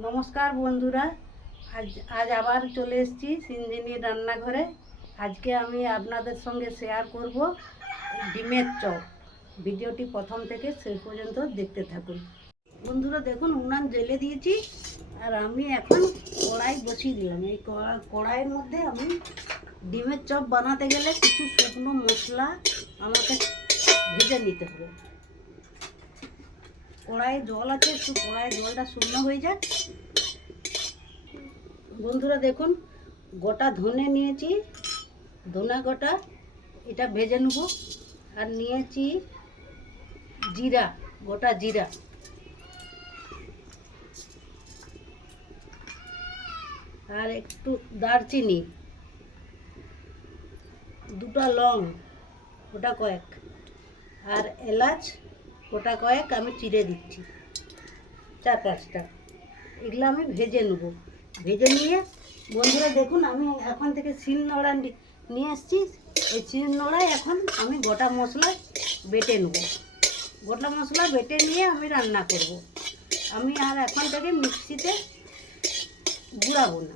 নমস্কার বন্ধুরা, আজ আজ আবার চলে এসেছি সিনজিনির রান্নাঘরে। আজকে আমি আপনাদের সঙ্গে শেয়ার করব ডিমের চপ। ভিডিওটি প্রথম থেকে শেষ পর্যন্ত দেখতে থাকুন। বন্ধুরা, দেখুন, উনান জেলে দিয়েছি, আর আমি এখন কড়াই বসিয়ে দিলাম। এই কড়া- কড়াইয়ের মধ্যে আমি ডিমের চপ বানাতে গেলে কিছু শুকনো মশলা আমাকে ভেজে নিতে হবে। কড়াইয়ে জল আছে একটু কড়াইয়ে জলটা শুকনো হয়ে যাক বন্ধুরা দেখুন, গোটা ধনে নিয়েছি, ধনে গোটা, এটা ভেজে নেব। আর নিয়েছি জিরা, গোটা জিরা। আর একটু দারচিনি, দুটা লং ওটা কয়েক। আর এলাচ ওটা কয়েক আমি চিড়ে দিচ্ছি। চার পাঁচটা। এগুলো আমি ভেজে নেব। ভেজে নিয়ে, বন্ধুরা দেখুন, আমি এখন থেকে শিল নোড়া নিয়ে এসেছি। এই শিল নোড়ায় এখন আমি গোটা মশলা বেটে নেব। গোটা মশলা বেটে নিয়ে আমি রান্না করব। আমি আর এখন থেকে মিক্সিতে গুঁড়াবো না।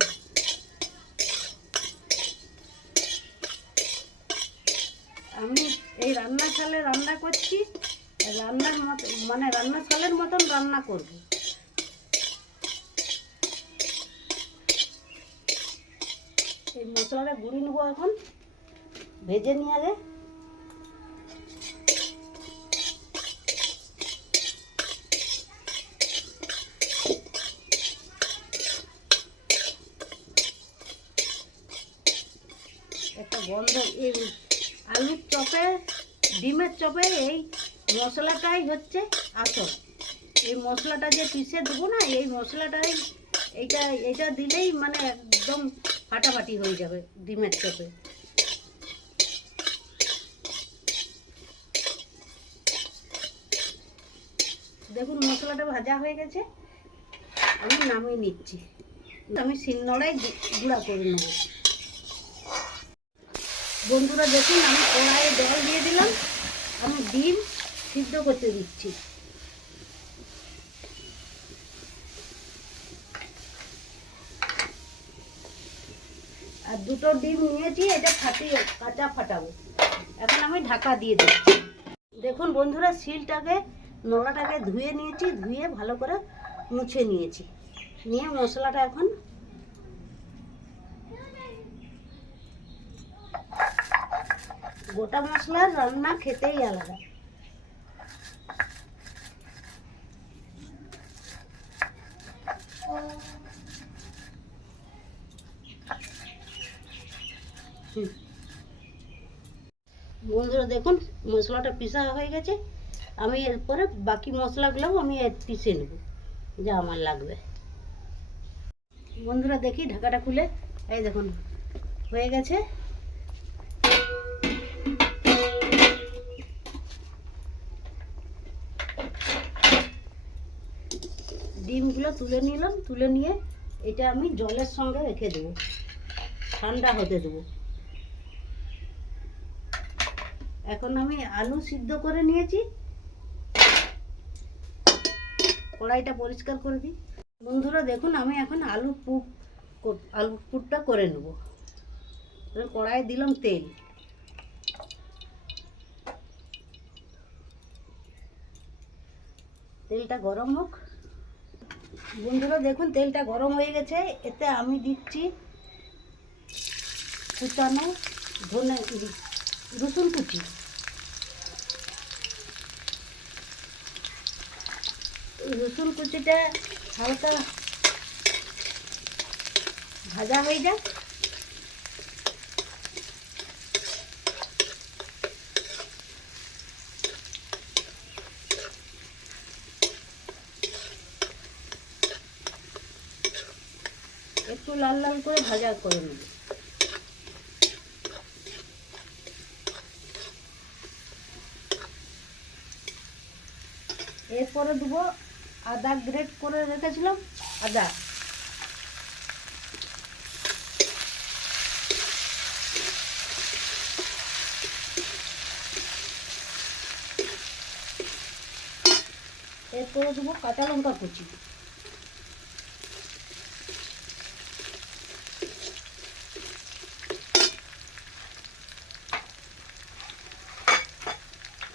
আমি এই রান্নার চালে রান্না করছি। রান্নার মতো মানে রান্নার চালের মতন রান্না করব। এই মশলাটা গুঁড়ি নেব এখন। ভেজে নিয়ে আগে। একটা গন্ধ এই আলুর চপে ডিমের চপে এই মশলাটাই হচ্ছে আসল। এই মশলাটা যে পিষে দেবো না, এই মশলাটাই, এইটা এইটা দিলেই মানে একদম ফাটাফাটি হয়ে যাবে ডিমের চপে। দেখুন, মশলাটা ভাজা হয়ে গেছে। আমি নামিয়ে নিচ্ছি। আমি শিলনোড়ায় গুঁড়া করে নেব। বন্ধুরা, দেখুন, আমি কড়াইয়ে জল দিয়ে দিলাম। আমি ডিম সিদ্ধ করতে দিচ্ছি। আর দুটো ডিম নিয়েছি এটা ফাটিয়ে কাঁচা ফাটাবো। এখন আমি ঢাকা দিয়ে দিচ্ছি। দেখুন বন্ধুরা, শিলটাকে, নোড়াটাকে ধুয়ে নিয়েছি, ধুয়ে ভালো করে মুছে নিয়েছি। নিয়ে মশলাটা এখন গোটা মশলা রান্না খেতেই আলাদা। বন্ধুরা দেখুন, মশলাটা পিসা হয়ে গেছে। আমি এরপরে বাকি মশলাগুলোও আমি পিষে নেব, যা আমার লাগবে। বন্ধুরা দেখি, ঢাকাটা খুলে। এই দেখুন, হয়ে গেছে। ডিমগুলো তুলে নিলাম, তুলে নিয়ে এটা আমি জলের সঙ্গে রেখে দেবো। ঠান্ডা হতে দেবো। এখন আমি আলু সিদ্ধ করে নিয়েছি। কড়াইটা পরিষ্কার করে দিই। বন্ধুরা, দেখুন, আমি এখন আলু কর- আলু পুরটা করে নেব। কড়াইয়ে দিলাম তেল। তেলটা গরম হোক। বন্ধুরা, দেখুন, তেলটা গরম হয়ে গেছে। এতে আমি দিচ্ছি কুচানো ধনে রসুন কুচি। রসুন কুচিটা হালকা ভাজা হয়ে যাক। একটু লাল লাল করে ভাজা করে নেব। এরপরে দেবো আদা গ্রেট করে রেখেছিলাম আদা। এরপরে দেবো কাঁচা লঙ্কা কুচি।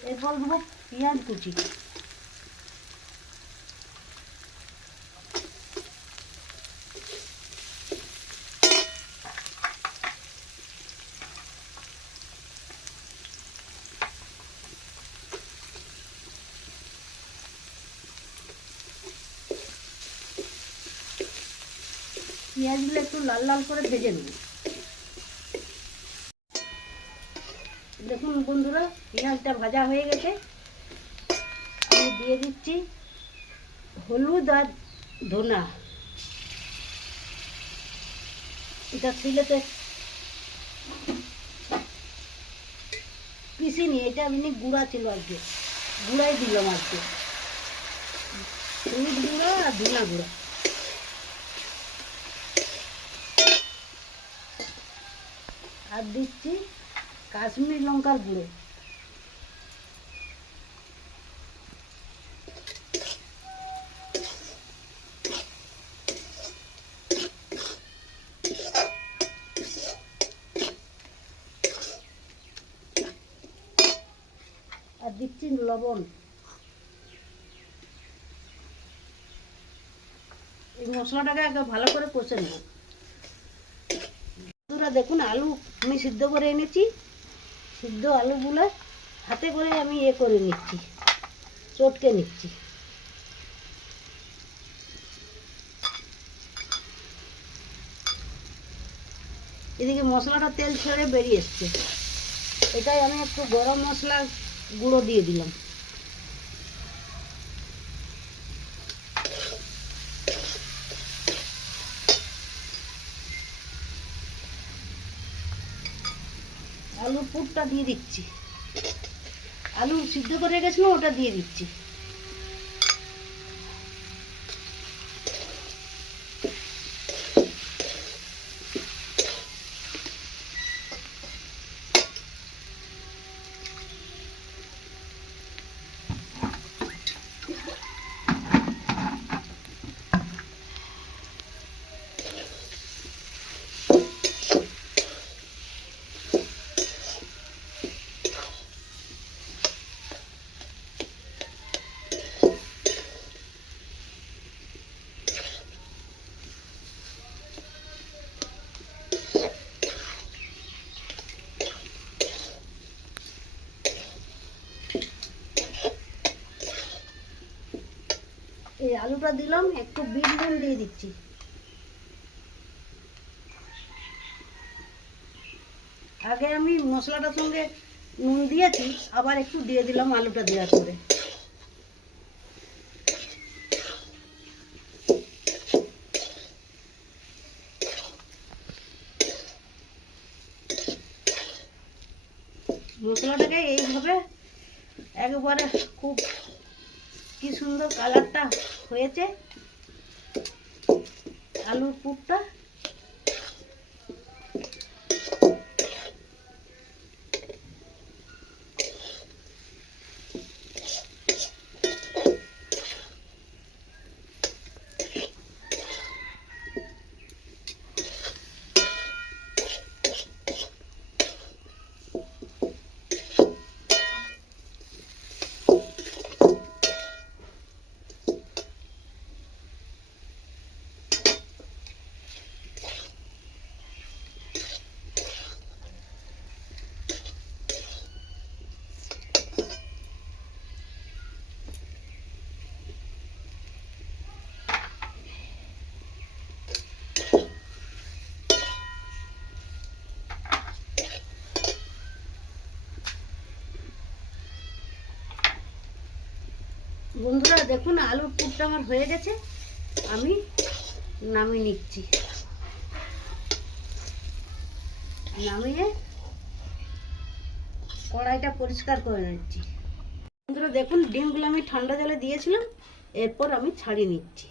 এরপর দেবো পেঁয়াজ কুচি। পেঁয়াজগুলো একটু লাল লাল করে ভেজে নেব। দেখুন বন্ধুরা, পেঁয়াজটা ভাজা হয়ে গেছে। আমি দিয়ে দিচ্ছি হলুদ আর ধনা। এটা শিলেতে পিসিনি এটা এমনি গুঁড়া ছিল আর কি গুঁড়াই দিলাম আর কি হলুদ গুঁড়া আর ধনা গুঁড়া। আর দিচ্ছি কাশ্মীর লঙ্কার গুঁড়ো। আর দিচ্ছি লবণ। এই মশলাটাকে আগে ভালো করে কষে নেব। বন্ধুরা দেখুন আলু আমি সিদ্ধ করে এনেছি। সিদ্ধ আলুগুলো হাতে করে আমি এ করে নিচ্ছি, চটকে নিচ্ছি। এদিকে মশলাটা তেল ছেড়ে বেরিয়ে এসছে। এটাই আমি একটু গরম মশলা গুঁড়ো দিয়ে দিলাম আলুর পুরটা দিয়ে দিচ্ছি। আলু সিদ্ধ করে রেখেছিলাম ওটা দিয়ে দিচ্ছি। আলুটা দিলাম, একটু বিট নুন দিয়ে দিচ্ছি। আগে আমি মশলাটার সঙ্গে নুন দিয়েছি, আবার একটু দিয়ে দিলাম আলুটা দেওয়ার পরে। মশলাটাকে এইভাবে একবারে খুব কি সুন্দর কালারটা হয়েছে? আলুর পুরটা? বন্ধুরা, দেখুন, আলুর পুরটা আমার হয়ে গেছে। আমি নামিয়ে নিচ্ছি। নামিয়ে কড়াইটা পরিষ্কার করে নিচ্ছি। বন্ধুরা, দেখুন, ডিমগুলো আমি ঠান্ডা জলে দিয়েছিলাম, এরপর আমি ছাড়িয়ে নিচ্ছি।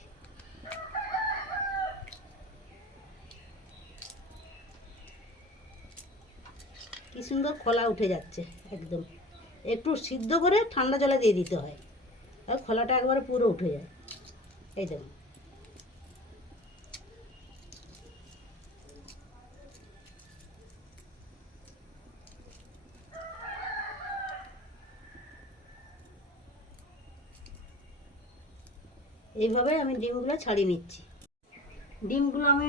কি সুন্দর খোলা উঠে যাচ্ছে, একদম। একটু সিদ্ধ করে ঠান্ডা জলে দিয়ে দিতে হয়। আর খোলাটা একবারে পুরো উঠে যায়। এই দেখুন। এইভাবে আমি ডিমগুলো ছাড়িয়ে নিচ্ছি। ডিমগুলো আমি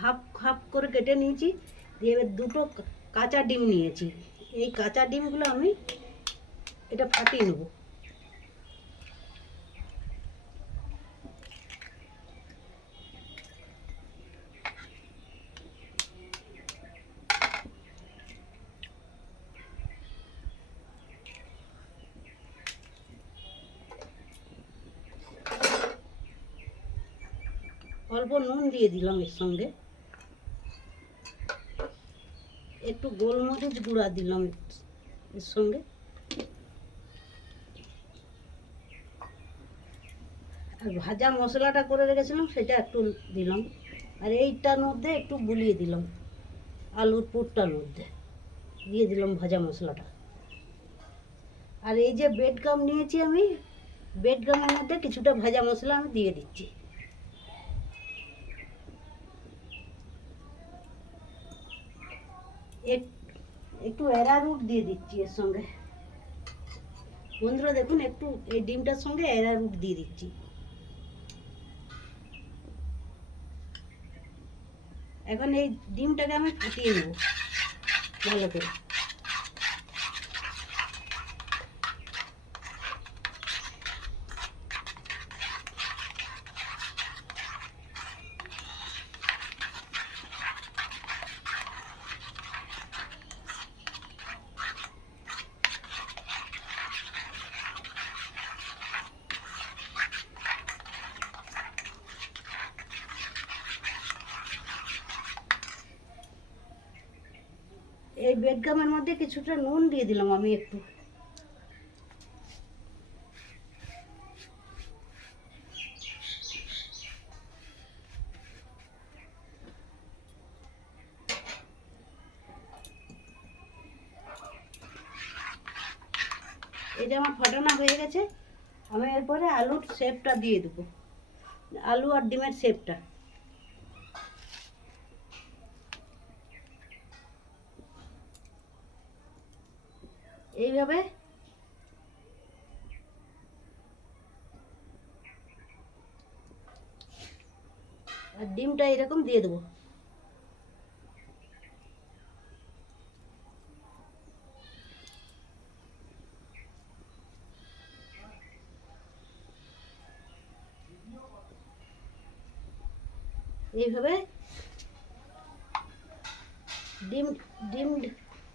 হাফ হাফ করে কেটে নিয়েছি। দিয়ে এবার দুটো কাঁচা ডিম নিয়েছি। এই কাঁচা ডিমগুলো আমি এটা ফাটিয়ে নেব। অল্প নুন দিয়ে দিলাম এর সঙ্গে। একটু গোলমরিচ গুঁড়া দিলাম এর সঙ্গে। আর ভাজা মশলাটা করে রেখেছিলাম, সেটা একটু দিলাম। আর এইটার মধ্যে একটু বুলিয়ে দিলাম, আলুর পুরটার মধ্যে। দিয়ে দিলাম ভাজা মশলাটা। আর এই যে বেড গাম নিয়েছি আমি বেড গামের মধ্যে কিছুটা ভাজা মশলা আমি দিয়ে দিচ্ছি। একটু অ্যারারুট দিয়ে দিচ্ছি এর সঙ্গে। বন্ধুরা দেখুন, একটু এই ডিমটার সঙ্গে অ্যারারুট দিয়ে দিচ্ছি। এখন এই ডিমটাকে আমি ফাটিয়ে নেব, ভালো করে এই বেডগামের মধ্যে কিছুটা নুন দিয়ে দিলাম আমি একটু। এই যে আমার ফাটানো হয়ে গেছে, আমি এরপরে আলুর শেপটা দিয়ে দেবো। আলু আর ডিমের শেপটা এইভাবে? আর ডিমটা এরকম দিয়ে দেবো। এইভাবে ডিম ডিম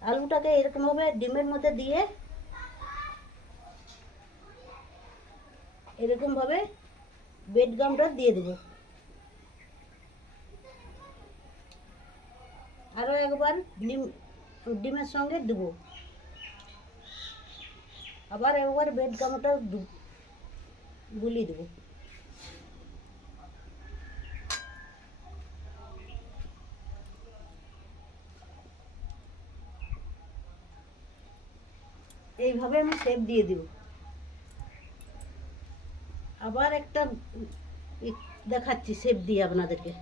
আলুটাকে এরকমভাবে ডিমের মধ্যে দিয়ে এরকমভাবে বেড গামটা দিয়ে দেবো। আরও একবার ডিম, ডিমের সঙ্গে দেবো। আবার একবার বেড গামটা গুলিয়ে দেবো। এইভাবে আমি শেপ দিয়ে দিব। আবার একটা দেখাচ্ছি শেপ দিয়ে আপনাদেরকে।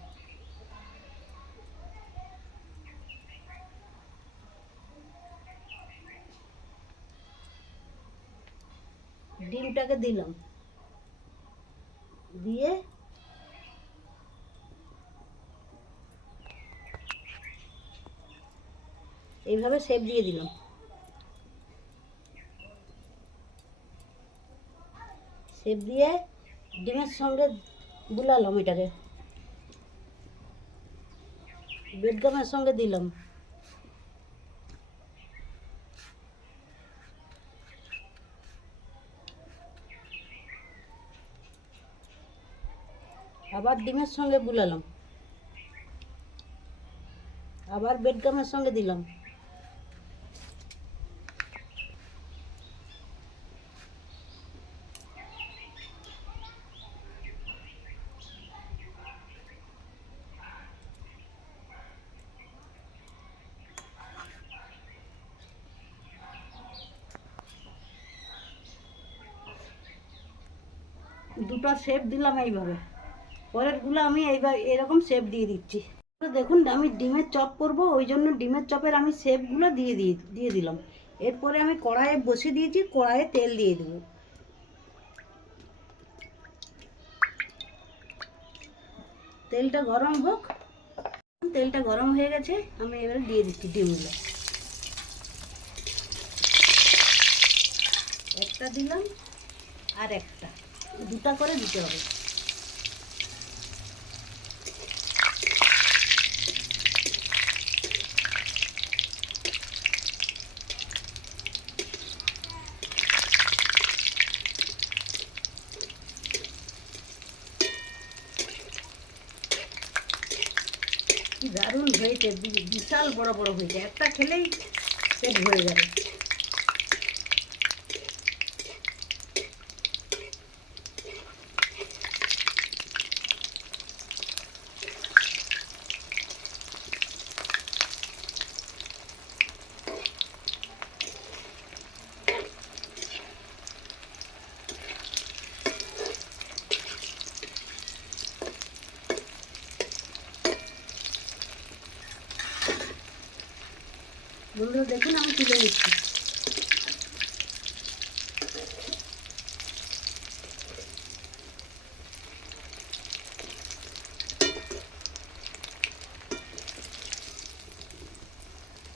ডিমটাকে দিলাম। দিয়ে এইভাবে শেপ দিয়ে দিলাম। শেপ দিয়ে ডিমের সঙ্গে বুলালাম এটাকে। বেডগামের সঙ্গে দিলাম। আবার ডিমের সঙ্গে বুলালাম। আবার বেডগামের সঙ্গে দিলাম। দুটো শেপ দিলাম এইভাবে। পরেরগুলো আমি এইবার এরকম শেপ দিয়ে দিচ্ছি। দেখুন, আমি ডিমের চপ করব, ওই জন্য ডিমের চপের আমি শেপগুলো দিয়ে দিয়ে দিয়ে দিলাম। এরপরে আমি কড়াইয়ে বসিয়ে দিয়েছি, কড়াইয়ে তেল দিয়ে দেবো। তেলটা গরম হোক, তেলটা গরম হয়ে গেছে, আমি এবারে দিয়ে দিচ্ছি ডিমগুলো। একটা দিলাম, আর একটা। দুটা করে দিতে হবে। দারুণ হয়েছে বিশাল বড় বড় হয়েছে। একটা খেলেই পেট ভরে যাবে। বন্ধুরা দেখুন আমি তুলে নিচ্ছি।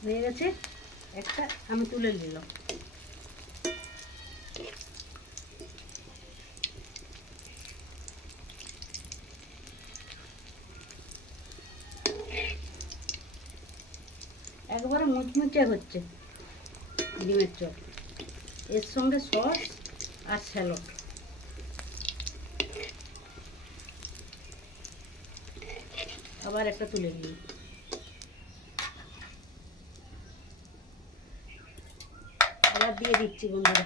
হয়ে গেছে। একটা আমি তুলে নিলাম একবারে মুচমুচে হচ্ছে, ডিমের চপ। এর সঙ্গে সস আর স্যালাড। আবার একটা তুলে নিই। আবার দিয়ে দিচ্ছি বন্ধুরা।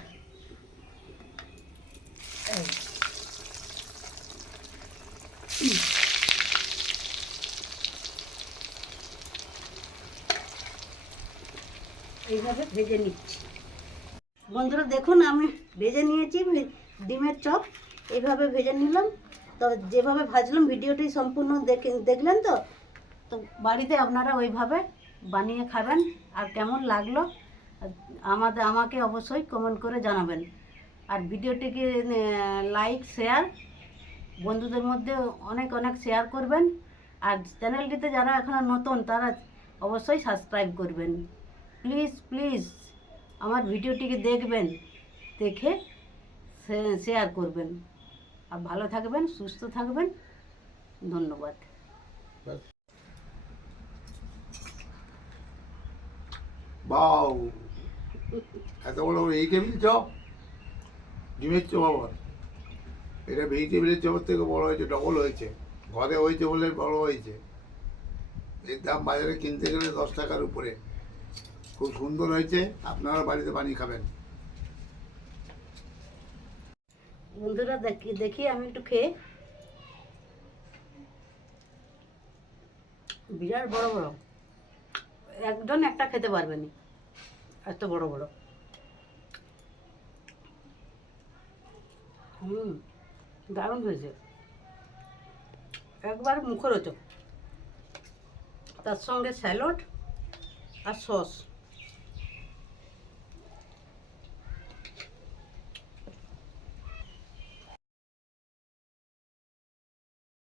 এই। এইভাবে ভেজে নিচ্ছি। বন্ধুরা দেখুন, আমি ভেজে নিয়েছি ডিমের চপ। এইভাবে ভেজে নিলাম। তো যেভাবে ভাজলাম, ভিডিওটি সম্পূর্ণ দেখে দেখলেন তো? তো বাড়িতে আপনারা ওইভাবে বানিয়ে খাবেন। আর কেমন লাগল আমাদের আমাকে অবশ্যই কমেন্ট করে জানাবেন। আর ভিডিওটিকে লাইক শেয়ার বন্ধুদের মধ্যে অনেক অনেক শেয়ার করবেন। আর চ্যানেলটিতে যারা এখনও নতুন, তারা অবশ্যই সাবস্ক্রাইব করবেন। প্লিজ প্লিজ, আমার ভিডিওটিকে দেখবেন, দেখে শেয়ার করবেন। আর ভালো থাকবেন, সুস্থ থাকবেন। ধন্যবাদ। বাউ এত বড় এই চপ ডিমের চপ আবার এটা ভেজিটেবিলের চপের থেকে বড় হয়েছে ডবল হয়েছে। ঘরে হয়েছে বলে বড় হয়েছে। এর দাম বাজারে কিনতে গেলে দশ টাকার উপরে। খুব সুন্দর হয়েছে। আপনারা বাড়িতে বানিয়ে খাবেন। বন্ধুরা, দেখি দেখি, আমি একটু খেয়ে। বিরাট বড় বড়। একজন একটা খেতে পারবে না এত বড় বড়। হুম, দারুণ হয়েছে। একবার মুখরোচক তার সঙ্গে স্যালাড আর সস।